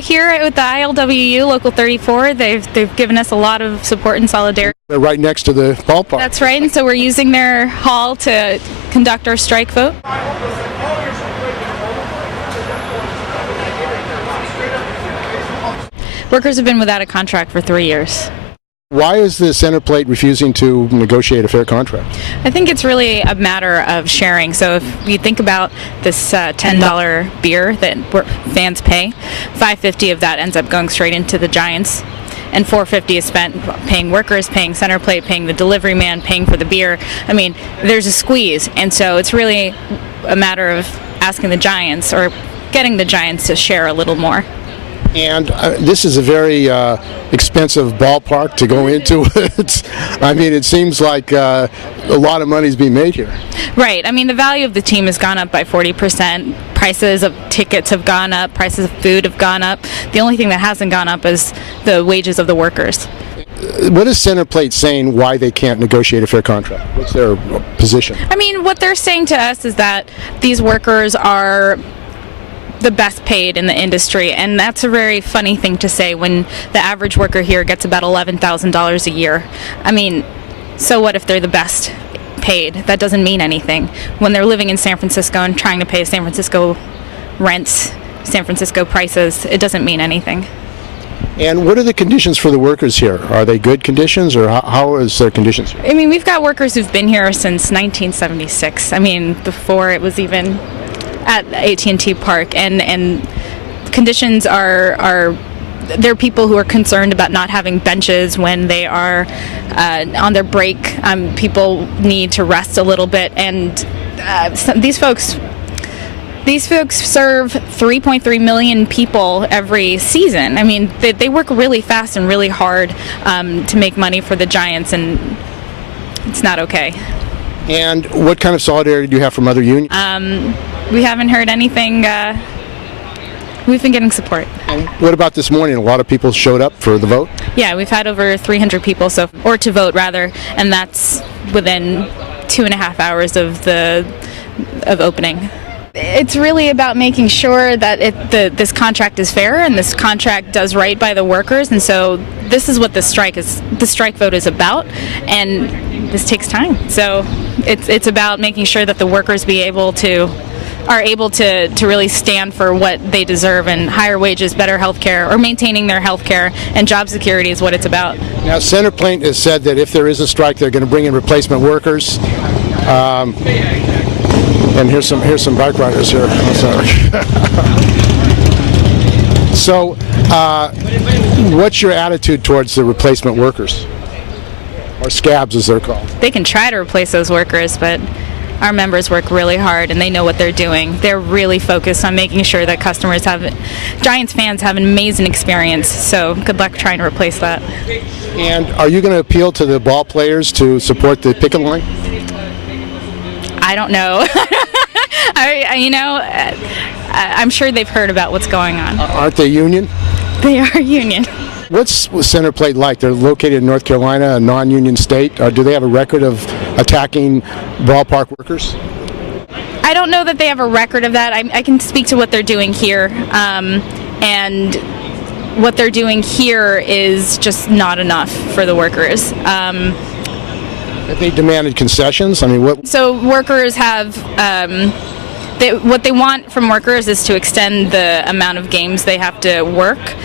we're here with the ILWU Local 34. They've given us a lot of support and solidarity. They're right next to the ballpark. That's right, and so we're using their hall to conduct our strike vote. Workers have been without a contract for 3 years. Why is the Centerplate refusing to negotiate a fair contract? I think it's really a matter of sharing. So if you think about this $10 beer that fans pay, $5.50 of that ends up going straight into the Giants, and $4.50 is spent paying workers, paying Centerplate, paying the delivery man, paying for the beer. I mean, there's a squeeze, and so it's really a matter of asking the Giants or getting the Giants to share a little more. And this is a very expensive ballpark to go into. I mean, it seems like a lot of money is being made here. Right. I mean, the value of the team has gone up by 40%. Prices of tickets have gone up. Prices of food have gone up. The only thing that hasn't gone up is the wages of the workers. What is Centerplate saying why they can't negotiate a fair contract? What's their position? I mean, what they're saying to us is that these workers are the best paid in the industry, and that's a very funny thing to say when the average worker here gets about $11,000 a year. I mean, so what if they're the best paid? That doesn't mean anything. When they're living in San Francisco and trying to pay San Francisco rents, San Francisco prices, it doesn't mean anything. And what are the conditions for the workers here? Are they good conditions, or how is their conditions here? I mean, we've got workers who've been here since 1976. I mean, before it was even at AT&T Park, and conditions are there are people who are concerned about not having benches when they are on their break. People need to rest a little bit, and these folks serve 3.3 million people every season. I mean, they work really fast and really hard to make money for the Giants, and it's not okay. And what kind of solidarity do you have from other unions? We haven't heard anything. We've been getting support. And what about this morning? A lot of people showed up for the vote? Yeah, we've had over 300 people, or to vote rather, and that's within 2.5 hours of opening. It's really about making sure that this contract is fair and this contract does right by the workers, and so this is what the strike vote is about, and this takes time. So it's about making sure that the workers are able to really stand for what they deserve, and higher wages, better health care, or maintaining their health care, and job security is what it's about. Now, Centerplate has said that if there is a strike, they're going to bring in replacement workers. And here's some bike riders here. Oh, sorry. So, what's your attitude towards the replacement workers, or scabs as they're called? They can try to replace those workers, but our members work really hard and they know what they're doing. They're really focused on making sure that Giants fans have an amazing experience, so good luck trying to replace that. And are you going to appeal to the ball players to support the picket line? I don't know. I'm sure they've heard about what's going on. Aren't they union? They are union. What's Centerplate like? They're located in North Carolina, a non-union state. Do they have a record of attacking ballpark workers? I don't know that they have a record of that. I can speak to what they're doing here, and what they're doing here is just not enough for the workers. Have they demanded concessions? I mean, what? So workers have. What they want from workers is to extend the amount of games they have to work.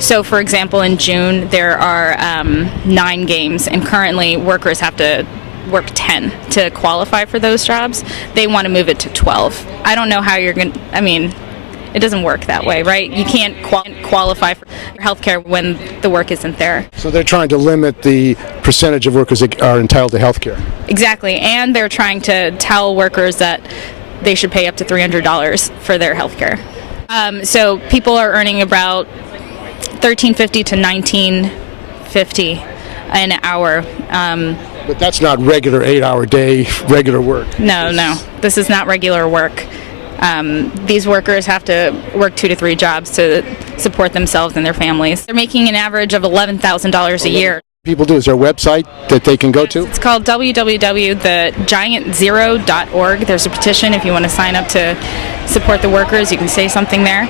So, for example, in June, there are 9 games, and currently workers have to work 10 to qualify for those jobs. They want to move it to 12. I don't know how you're going to, I mean, it doesn't work that way, right? You can't qualify for health care when the work isn't there. So they're trying to limit the percentage of workers that are entitled to health care. Exactly, and they're trying to tell workers that they should pay up to $300 for their health care. So people are earning about $13.50 to $19.50 an hour. But that's not regular 8-hour day, regular work. No. This is not regular work. These workers have to work 2 to 3 jobs to support themselves and their families. They're making an average of $11,000 a year. People do. Is there a website that they can go to? It's called www.thegiantzero.org. There's a petition if you want to sign up to support the workers. You can say something there.